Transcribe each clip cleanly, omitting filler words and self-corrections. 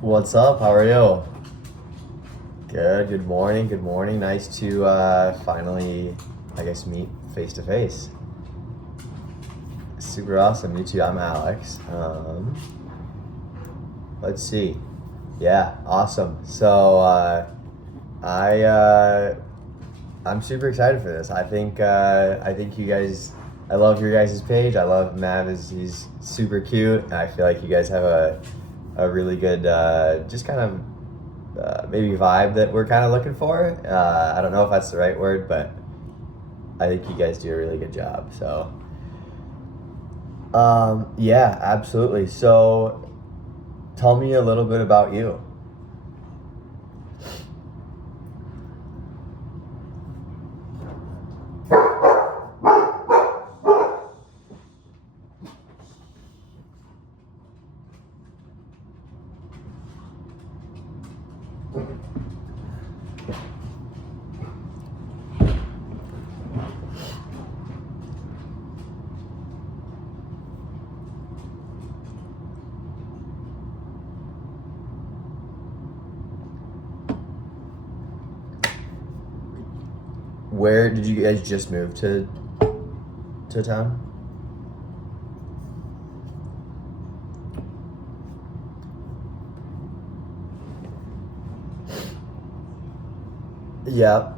What's up? How are you? Good morning. Good morning. Nice to finally, I guess, meet face to face. Super awesome. You too. I'm Alex. Let's see. Yeah, awesome. So I'm super excited for this. I think you guys. I love your guys' page. I love Mav. He's super cute, and I feel like you guys have a really good just kind of maybe vibe that we're kind of looking for. I don't know if that's the right word, but I think you guys do a really good job. So, yeah, absolutely. So, tell me a little bit about you. Where did you guys just move to town? Yeah.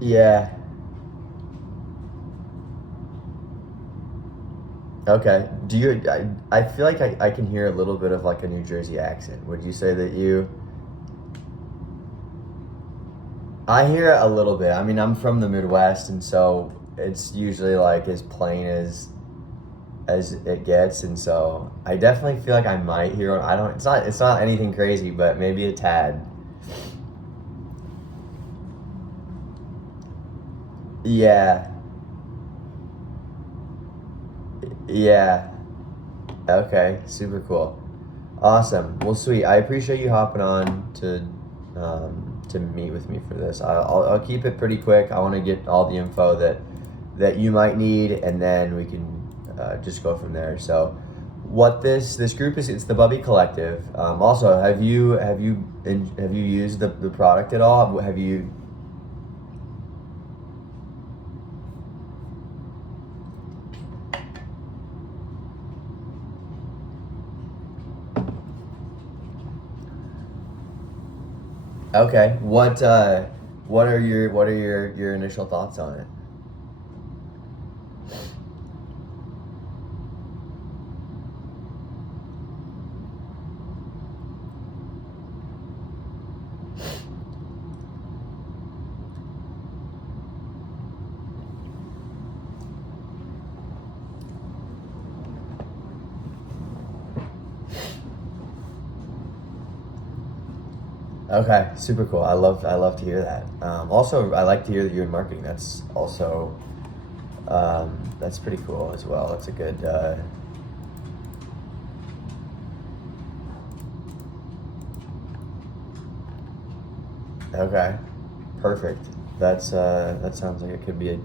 Yeah. Okay. Do you? I feel like I can hear a little bit of like a New Jersey accent. Would you say that you? I hear it a little bit. I mean, I'm from the Midwest, and so it's usually like as plain as it gets, and so I definitely feel like I might hear. I don't. It's not anything crazy, but maybe a tad. Yeah. Yeah. Okay. Super cool. Awesome. Well, sweet. I appreciate you hopping on to meet with me for this. I'll keep it pretty quick. I want to get all the info that you might need, and then we can just go from there. So, what this group is? It's the Bubbie Collective. Also, have you used the product at all? Have you? Okay. What are your initial thoughts on it? Okay, super cool. I love to hear that. Also, I like to hear that you're in marketing. That's also that's pretty cool as well. That's a good. Okay, perfect. That sounds like it could be a.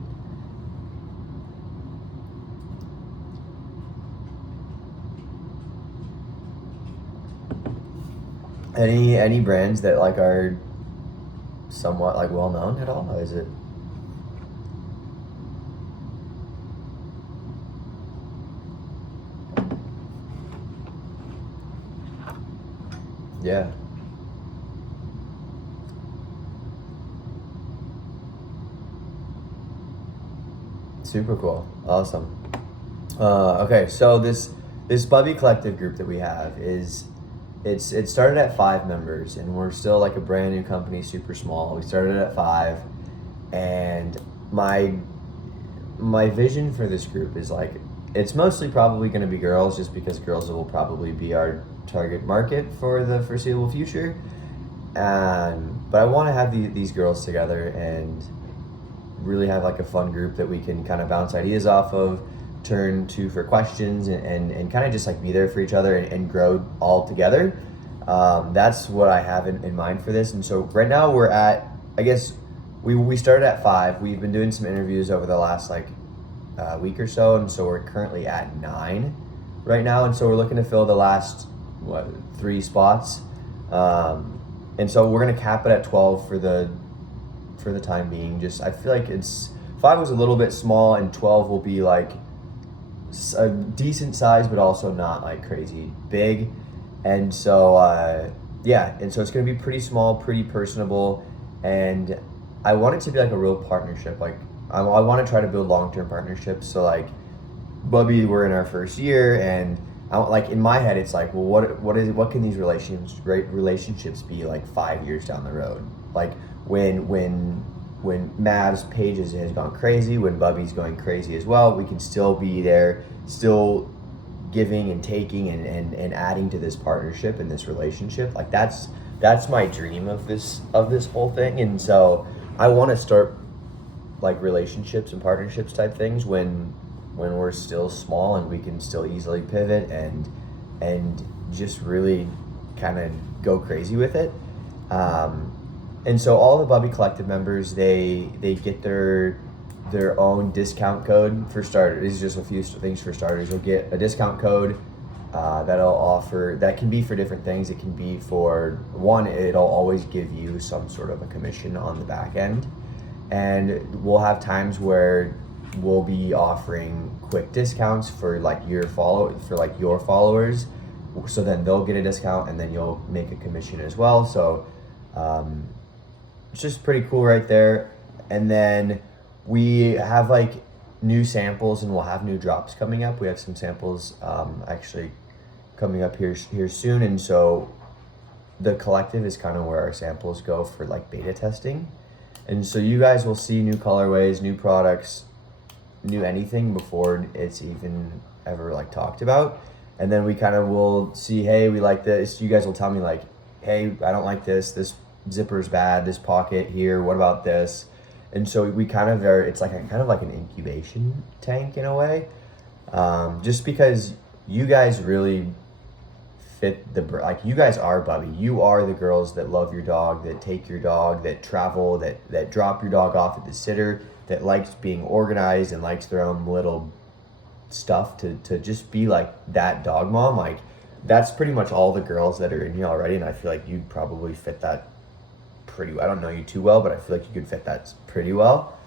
Any brands that like are somewhat like well known at all? Or is it? Yeah, super cool. Awesome. Okay, so this Bubby Collective group that we have is it started at 5 members, and we're still like a brand new company, super small. We started at 5, and my my vision for this group is like it's mostly probably going to be girls, just because girls will probably be our target market for the foreseeable future. And but I want to have these girls together and really have like a fun group that we can kind of bounce ideas off of, turn to for questions, and kind of just like be there for each other and grow all together. That's what I have in mind for this. And so right now we're at I guess we started at 5. We've been doing some interviews over the last like week or so, and so we're currently at 9 right now, and so we're looking to fill the last 3 spots, and so we're gonna cap it at 12 for the time being. Just I feel like 5 was a little bit small, and 12 will be like a decent size, but also not like crazy big. And so yeah, and so it's gonna be pretty small, pretty personable, and I want it to be like a real partnership. Like I want to try to build long-term partnerships. So like Bubbie, we're in our first year, and like in my head it's like, well, what can these relationships be like 5 years down the road? Like when Mav's pages has gone crazy, when Bubbie's going crazy as well, we can still be there, still giving and taking and adding to this partnership and this relationship. Like that's my dream of this whole thing. And so I want to start like relationships and partnerships type things when we're still small and we can still easily pivot and just really kind of go crazy with it. And so all the Bubbie Collective members, they get their own discount code for starters. These are just a few things for starters. You'll get a discount code that can be for different things. It can be for one, it'll always give you some sort of a commission on the back end, and we'll have times where we'll be offering quick discounts for like your followers, so then they'll get a discount and then you'll make a commission as well. So it's just pretty cool right there. And then we have like new samples, and we'll have new drops coming up. We have some samples actually coming up here soon, and so the collective is kind of where our samples go for like beta testing. And so you guys will see new colorways, new products, new anything before it's even ever like talked about. And then we kind of will see, hey, we like this. You guys will tell me like, hey, I don't like this zipper's bad, this pocket here, what about this? And so we kind of are, it's like kind of like an incubation tank in a way, just because you guys really fit like you guys are Bubbie. You are the girls that love your dog, that take your dog, that travel, that drop your dog off at the sitter, that likes being organized and likes their own little stuff to just be like that dog mom. Like that's pretty much all the girls that are in here already, and I feel like you'd probably fit that pretty well. I don't know you too well, but I feel like you could fit that pretty well.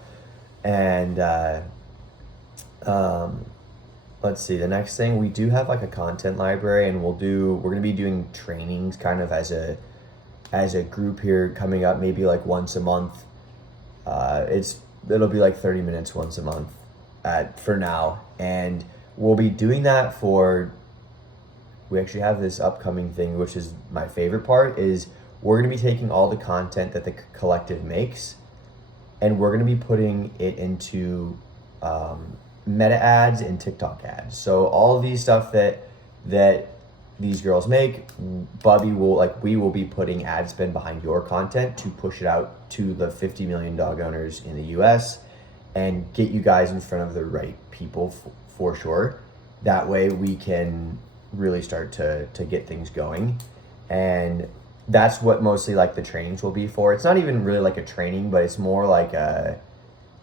And let's see, the next thing, we do have like a content library, and we're gonna be doing trainings kind of as a group here coming up, maybe like once a month. It'll be like 30 minutes once a month for now, and we'll be doing that we actually have this upcoming thing, which is my favorite part, is we're going to be taking all the content that the collective makes, and we're going to be putting it into meta ads and TikTok ads. So all of these stuff that these girls make, we will be putting ad spend behind your content to push it out to the 50 million dog owners in the US and get you guys in front of the right people for sure. That way we can really start to get things going. And that's what mostly like the trainings will be for. It's not even really like a training, but it's more like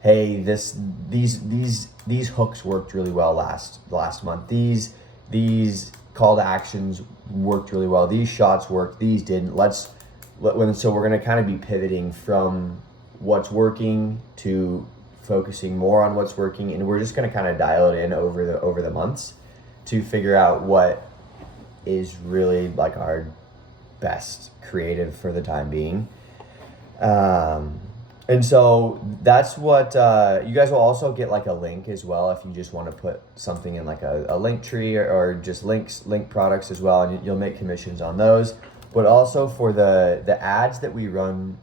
hey, these hooks worked really well last month. These call to actions worked really well. These shots worked, these didn't. So we're gonna kind of be pivoting from what's working to focusing more on what's working, and we're just gonna kind of dial it in over the months to figure out what is really like our best creative for the time being. And so that's what you guys will also get, like a link as well if you just want to put something in like a link tree or just link products as well, and you'll make commissions on those. But also for the ads that we run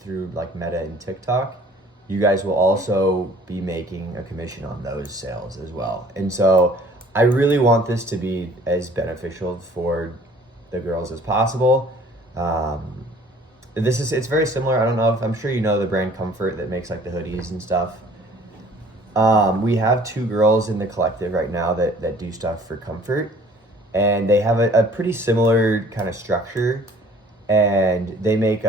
through like Meta and TikTok, you guys will also be making a commission on those sales as well. And so I really want this to be as beneficial for the girls as possible. It's very similar. I don't know if I'm sure you know the brand Comfort that makes like the hoodies and stuff. We have 2 girls in the collective right now that do stuff for Comfort, and they have a pretty similar kind of structure. and they make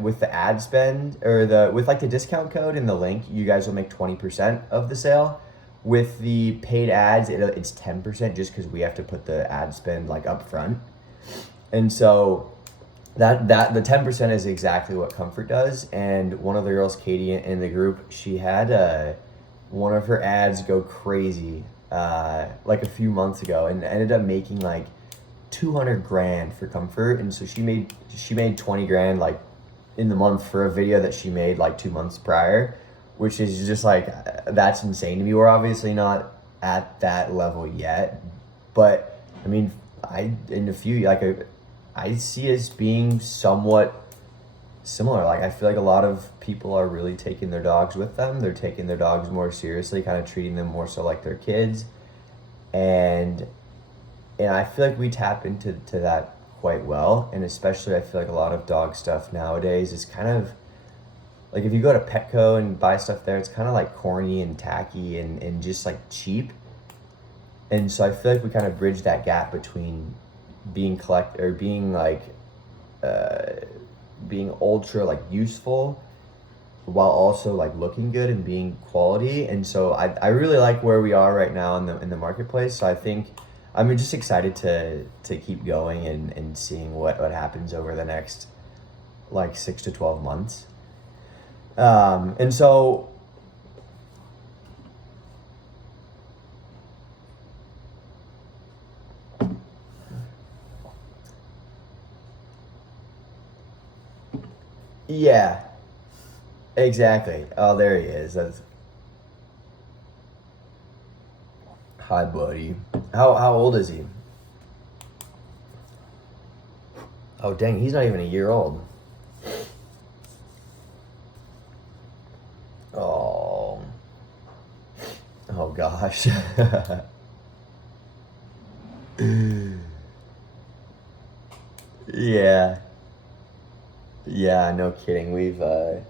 with the ad spend or with like the discount code in the link, you guys will make 20% of the sale. With the paid ads, it's 10% just because we have to put the ad spend like up front. And so that the 10% is exactly what Comfort does. And one of the girls, Katie, in the group, she had one of her ads go crazy like a few months ago, and ended up making like 200 grand for Comfort. And so she made 20 grand like in the month for a video that she made like 2 months prior, which is just like, that's insane to me. We're obviously not at that level yet, but I mean, I see us being somewhat similar. Like, I feel like a lot of people are really taking their dogs with them. They're taking their dogs more seriously, kind of treating them more so like their kids. And I feel like we tap into that quite well. And especially I feel like a lot of dog stuff nowadays is kind of like, if you go to Petco and buy stuff there, it's kind of like corny and tacky and just like cheap. And so I feel like we kind of bridge that gap between being being ultra like useful while also like looking good and being quality. And so I really like where we are right now in the marketplace. So I think I'm just excited to keep going and seeing what happens over the next like 6 to 12 months. And so yeah, exactly. Oh, there he is. That's hi, buddy. How old is he? Oh, dang, he's not even a year old. Oh, oh gosh. Yeah, yeah, no kidding. I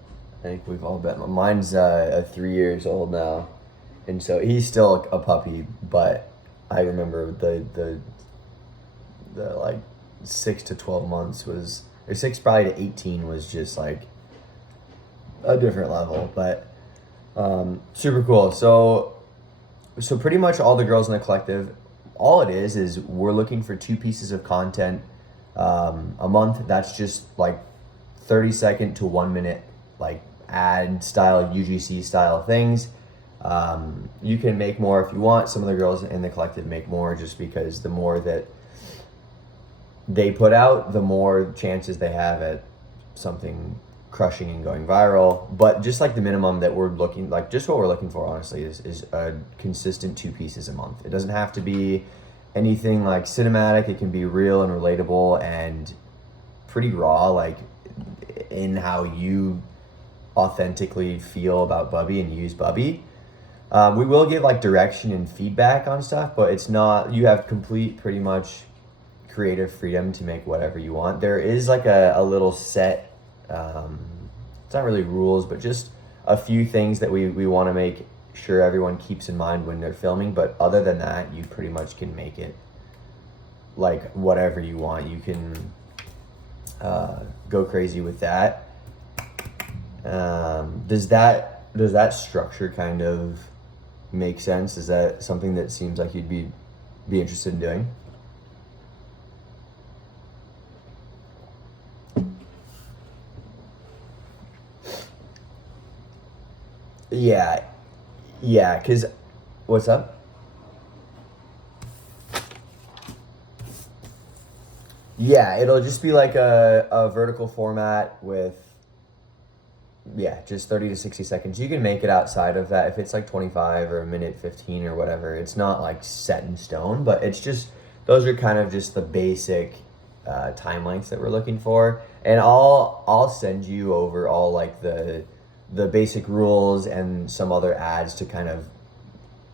think we've all been. Mine's 3 years old now, and so he's still a puppy. But I remember the like 6 to 12 months was, or six probably to 18 was just like a different level. But super cool. So pretty much all the girls in the collective, all it is we're looking for 2 pieces of content a month. That's just like 30-second to 1 minute like ad style, UGC style things. You can make more if you want. Some of the girls in the collective make more just because the more that they put out, the more chances they have at something crushing and going viral. But just like the minimum that we're looking, like just what we're looking for honestly is a consistent 2 pieces a month. It doesn't have to be anything like cinematic. It can be real and relatable and pretty raw, like in how you authentically feel about Bubbie and use Bubbie. We will give like direction and feedback on stuff, but it's not, you have complete pretty much creative freedom to make whatever you want. There is like a little set, it's not really rules, but just a few things that we want to make sure everyone keeps in mind when they're filming. But other than that, you pretty much can make it like whatever you want. You can go crazy with that. Does that structure kind of make sense? Is that something that seems like you'd be interested in doing? Yeah, yeah, because what's up? Yeah, it'll just be like a vertical format with, yeah, just 30 to 60 seconds. You can make it outside of that if it's like 25 or a minute 15 or whatever. It's not like set in stone, but it's just, those are kind of just the basic time lengths that we're looking for. And I'll send you over all like the basic rules and some other ads to kind of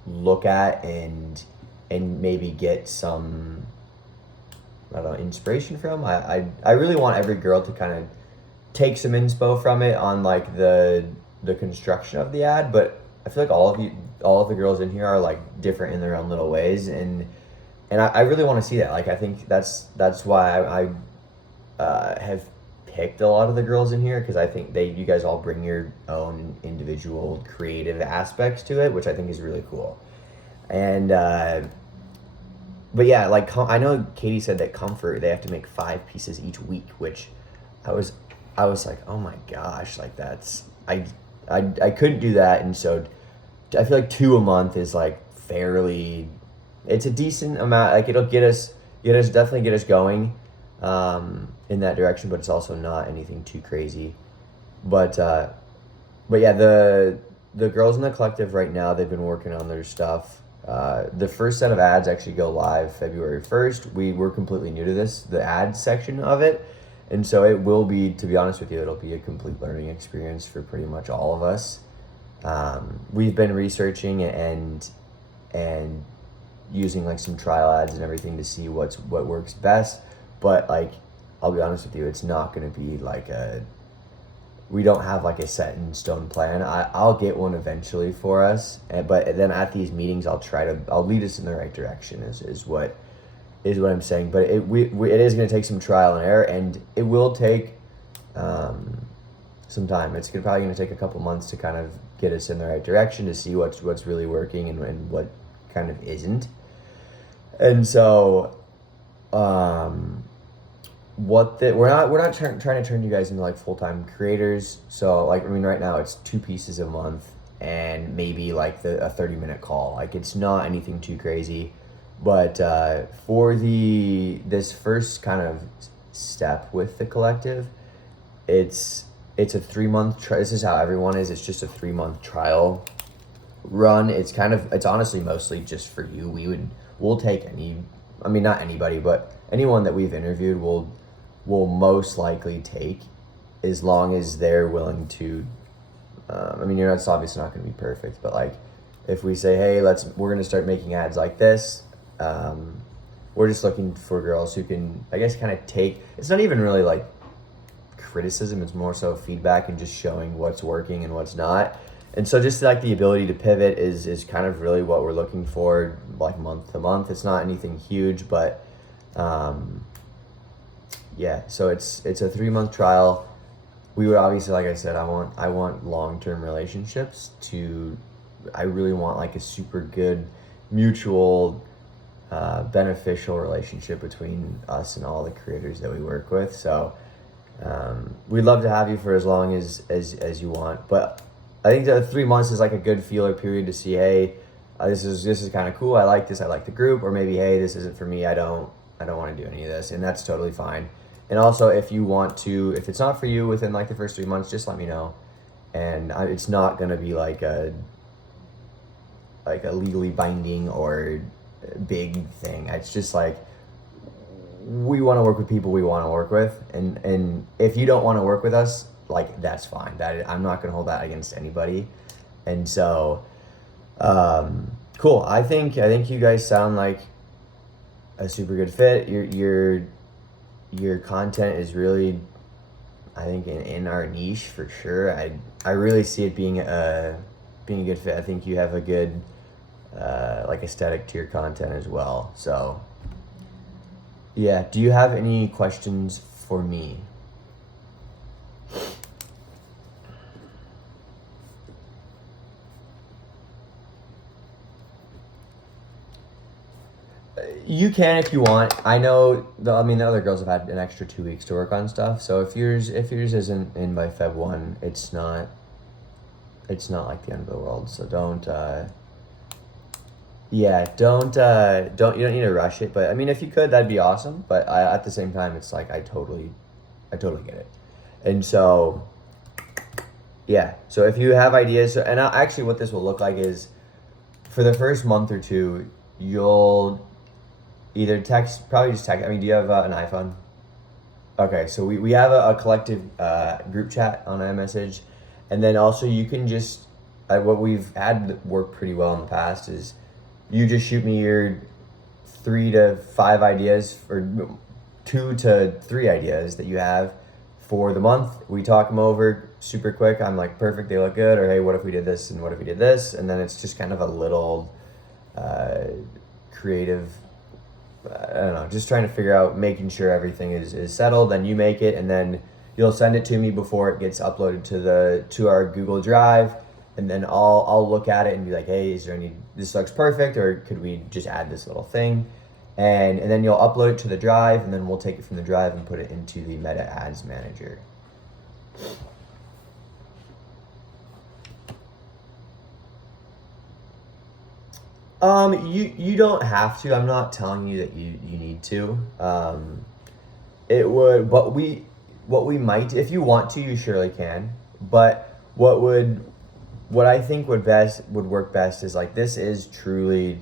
look at and maybe get some, I don't know, inspiration from. I really want every girl to kind of take some inspo from it on like the construction of the ad, but I feel like all of the girls in here are like different in their own little ways, and I really want to see that. Like, I think that's why I have picked a lot of the girls in here because I think you guys all bring your own individual creative aspects to it, which I think is really cool. And but yeah, like I know Katie said that Comfort, they have to make 5 pieces each week, which I was like, oh my gosh, like that's I couldn't do that, and so I feel like 2 a month is like fairly, it's a decent amount. Like it'll definitely get us going in that direction, but it's also not anything too crazy. But yeah, the girls in the collective right now, they've been working on their stuff. The first set of ads actually go live February 1st. We're completely new to this, the ad section of it. And so it will be, to be honest with you, it'll be a complete learning experience for pretty much all of us. We've been researching and using like some trial ads and everything to see what works best. But like, I'll be honest with you, it's not going to be like we don't have like a set in stone plan. I'll get one eventually for us, but then at these meetings I'll lead us in the right direction is what I'm saying. But it is going to take some trial and error, and it will take some time. It's probably going to take a couple months to kind of get us in the right direction to see what's really working and what kind of isn't. And so we're not trying to turn you guys into like full-time creators. So like, I mean, right now it's 2 pieces a month and maybe like a 30-minute call. Like it's not anything too crazy. But for this first kind of step with the collective, it's a 3-month trial. This is how everyone is. It's just a 3-month trial run. It's honestly mostly just for you. We'll take not anybody, but anyone that we've interviewed will most likely take, as long as they're willing to. It's obviously not going to be perfect, but like if we say, hey, we're going to start making ads like this. We're just looking for girls who can, I guess, kind of take, it's not even really like criticism, it's more so feedback and just showing what's working and what's not. And so just like the ability to pivot is kind of really what we're looking for, like month to month. It's not anything huge, but yeah, so it's a 3-month trial. We would obviously, like I said, I want long-term relationships. I really want like a super good mutual beneficial relationship between us and all the creators that we work with. So we'd love to have you for as long as you want, but I think that 3 months is like a good feeler period to see, hey, this is kind of cool, I like this, I like the group, or maybe, hey, this isn't for me, I don't want to do any of this, and that's totally fine. And also, if it's not for you within like the first 3 months, just let me know. And it's not gonna be like a legally binding or big thing. It's just like, we want to work with people we want to work with, and if you don't want to work with us, like that's fine. I'm not gonna hold that against anybody. And so cool. I think you guys sound like a super good fit. Your content is really, I think, in our niche for sure. I really see it being a good fit. I think you have a good like aesthetic to your content as well. So yeah, do you have any questions for me? You can if you want. I know the other girls have had an extra 2 weeks to work on stuff. So if yours isn't in by Feb 1, it's not like the end of the world. So don't you don't need to rush it. But I mean, if you could, that'd be awesome. But at the same time, it's like I totally get it. And so yeah. So if you have ideas, and actually what this will look like is, for the first month or two, you'll either probably just text. I mean, do you have an iPhone? Okay, so we have a collective group chat on iMessage, and then also you can just, what we've had work pretty well in the past is, you just shoot me your 3 to 5 ideas, or 2 to 3 ideas that you have for the month. We talk them over super quick. I'm like, perfect, they look good, or hey, what if we did this, and what if we did this? And then it's just kind of a little creative, I don't know, just trying to figure out, making sure everything is settled. Then you make it, and then you'll send it to me before it gets uploaded to our Google Drive, and then I'll look at it and be like, hey, is there any, this looks perfect, or could we just add this little thing? And then you'll upload it to the drive, and then we'll take it from the drive and put it into the Meta Ads Manager. You don't have to. I'm not telling you that you need to. It would, but what we might, if you want to, you surely can. But what I think would work best is like, this is truly,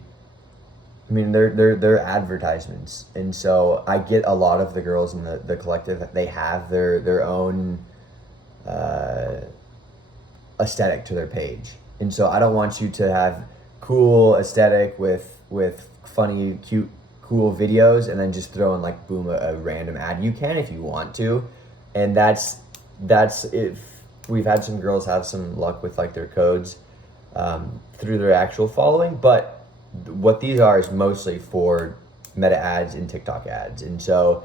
I mean, they're advertisements, and so I get a lot of the girls in the collective, they have their own aesthetic to their page, and so I don't want you to have cool aesthetic with funny, cute, cool videos, and then just throw in like boom a random ad. You can if you want to, and that's if we've had some girls have some luck with like their codes through their actual following, but what these are is mostly for Meta ads and TikTok ads, and so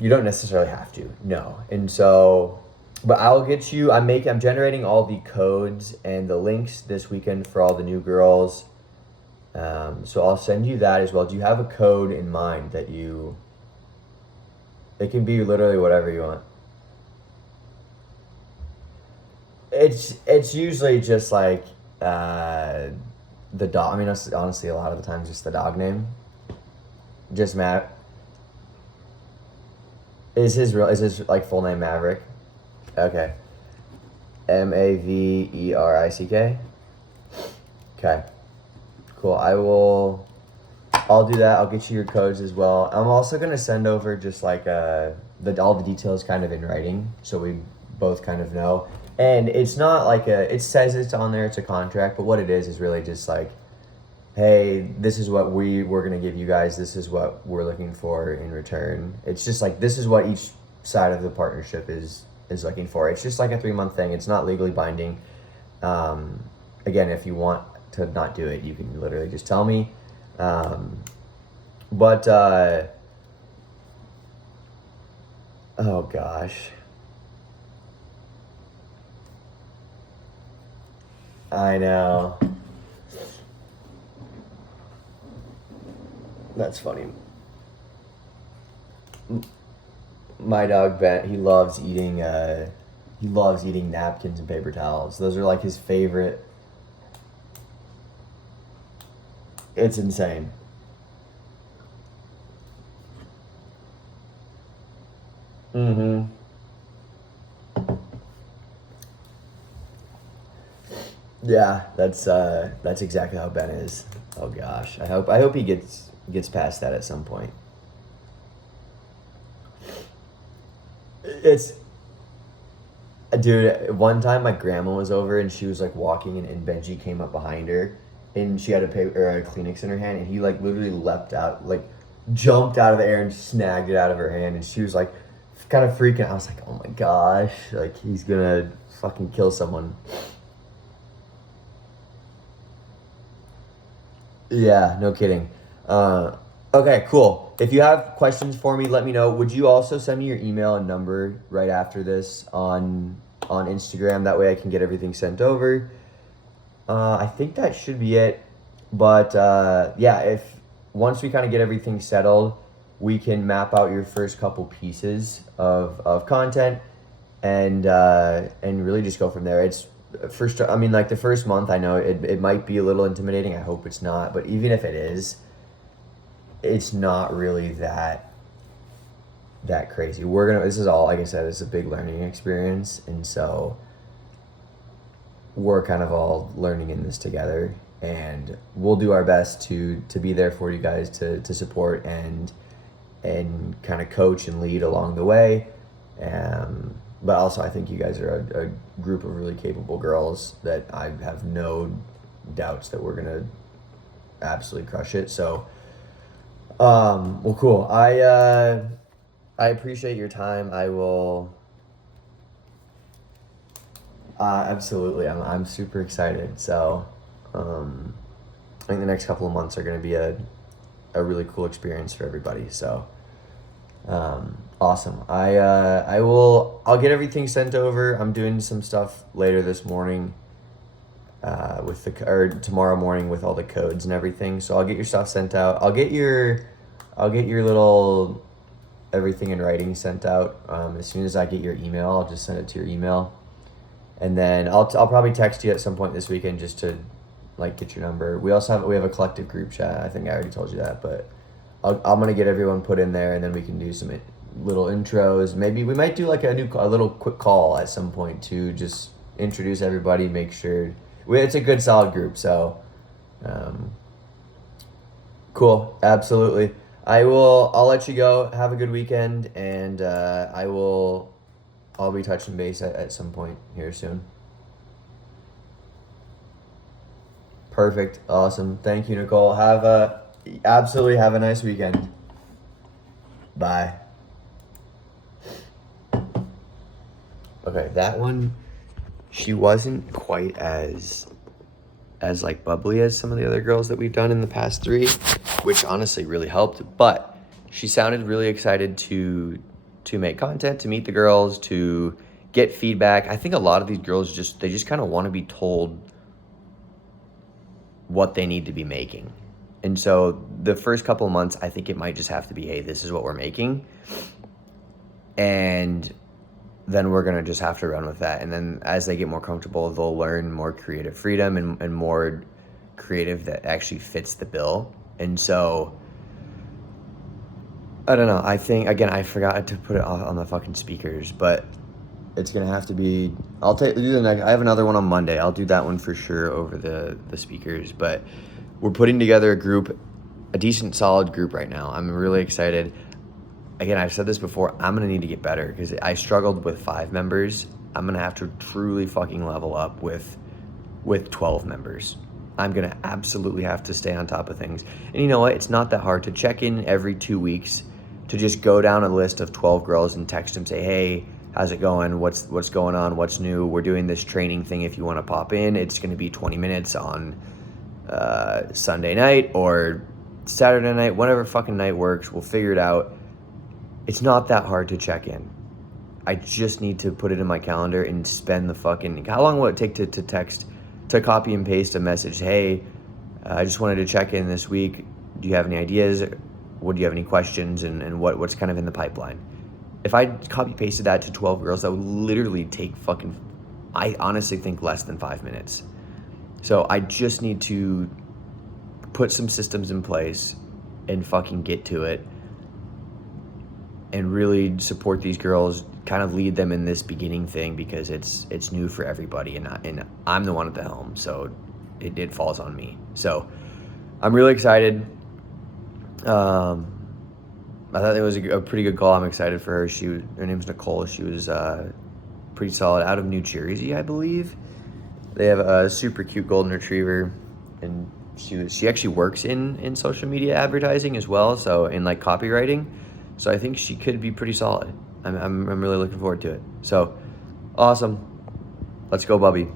you don't necessarily have to, no. And so, but I'll get you, I'm generating all the codes and the links this weekend for all the new girls. So I'll send you that as well. Do you have a code in mind that it can be literally whatever you want. It's usually just like the dog. I mean, honestly, a lot of the times just the dog name. Just Matt. Is his like full name Maverick? Okay. Maverick. Okay. Cool. I'll do that. I'll get you your codes as well. I'm also gonna send over just like all the details kind of in writing, so we both kind of know. And it's not like it says it's on there, it's a contract, but what it is really just like, hey, this is what we're gonna give you guys, this is what we're looking for in return. It's just like, this is what each side of the partnership is looking for. It's just like a 3-month thing. It's not legally binding. Again, if you want to not do it, you can literally just tell me. But oh gosh. I know. That's funny. My dog Ben, he loves eating napkins and paper towels. Those are like his favorite. It's insane. Mm-hmm. Yeah, that's exactly how Ben is. Oh gosh. I hope he gets past that at some point. It's Dude, one time my grandma was over and she was like walking and Benji came up behind her and she had a Kleenex in her hand, and he like literally leapt out, like jumped out of the air and snagged it out of her hand, and she was like kind of freaking. I was like, oh my gosh, like he's gonna fucking kill someone. Yeah, no kidding. Okay, cool. If you have questions for me, let me know. Would you also send me your email and number right after this on Instagram? That way I can get everything sent over. I think that should be it. But yeah, if once we kind of get everything settled, we can map out your first couple pieces of content and really just go from there. It's first, I mean, like the first month, I know it might be a little intimidating. I hope it's not, but even if it is, it's not really that crazy. This is all, like I said, it's a big learning experience, and so we're kind of all learning in this together, and we'll do our best to be there for you guys, to support and kind of coach and lead along the way. But also I think you guys are a group of really capable girls that I have no doubts that we're gonna absolutely crush it. So well, cool. I appreciate your time. I will absolutely. I'm super excited. So I think the next couple of months are going to be a really cool experience for everybody. So Awesome. I'll get everything sent over. I'm doing some stuff later this morning, or tomorrow morning with all the codes and everything. So I'll get your stuff sent out. I'll get your little everything in writing sent out. As soon as I get your email, I'll just send it to your email, and then I'll probably text you at some point this weekend just to like get your number. We have a collective group chat. I think I already told you that, but I'm gonna get everyone put in there, and then we can do some little intros. Maybe we might do like a little quick call at some point to just introduce everybody, make sure it's a good solid group. So, cool, absolutely. I'll let you go. Have a good weekend, and I'll be touching base at some point here soon. Perfect. Awesome. Thank you, Nicole. Absolutely have a nice weekend. Bye. Okay, that one, she wasn't quite as like bubbly as some of the other girls that we've done in the past 3, which honestly really helped. But she sounded really excited to make content, to meet the girls, to get feedback. I think a lot of these girls just kind of want to be told what they need to be making. And so the first couple of months, I think it might just have to be, hey, this is what we're making. And then we're going to just have to run with that. And then as they get more comfortable, they'll learn more creative freedom and more creative that actually fits the bill. And so, I don't know. I think, again, I forgot to put it on the fucking speakers, but it's going to have to be, do the next, I have another one on Monday. I'll do that one for sure over the speakers, but we're putting together a decent solid group right now. I'm really excited. Again, I've said this before, I'm going to need to get better because I struggled with 5 members. I'm going to have to truly fucking level up with 12 members. I'm going to absolutely have to stay on top of things. And you know what? It's not that hard to check in every 2 weeks, to just go down a list of 12 girls and text them, say, hey, how's it going? What's going on? What's new? We're doing this training thing if you want to pop in. It's going to be 20 minutes on Sunday night or Saturday night, whatever fucking night works. We'll figure it out. It's not that hard to check in. I just need to put it in my calendar and spend the fucking... How long will it take to text, to copy and paste a message? Hey, I just wanted to check in this week. Do you have any ideas? What do you have any questions? And what's kind of in the pipeline? If I copy pasted that to 12 girls, that would literally take I honestly think less than 5 minutes. So I just need to put some systems in place and fucking get to it, and really support these girls, kind of lead them in this beginning thing, because it's new for everybody, and I'm the one at the helm, so it falls on me. So I'm really excited. I thought it was a pretty good call. I'm excited for her. Her name's Nicole. She was pretty solid, out of New Jersey, I believe. They have a super cute golden retriever, and she actually works in social media advertising as well, so in like copywriting. So I think she could be pretty solid. I'm really looking forward to it. So awesome. Let's go, Bubbie.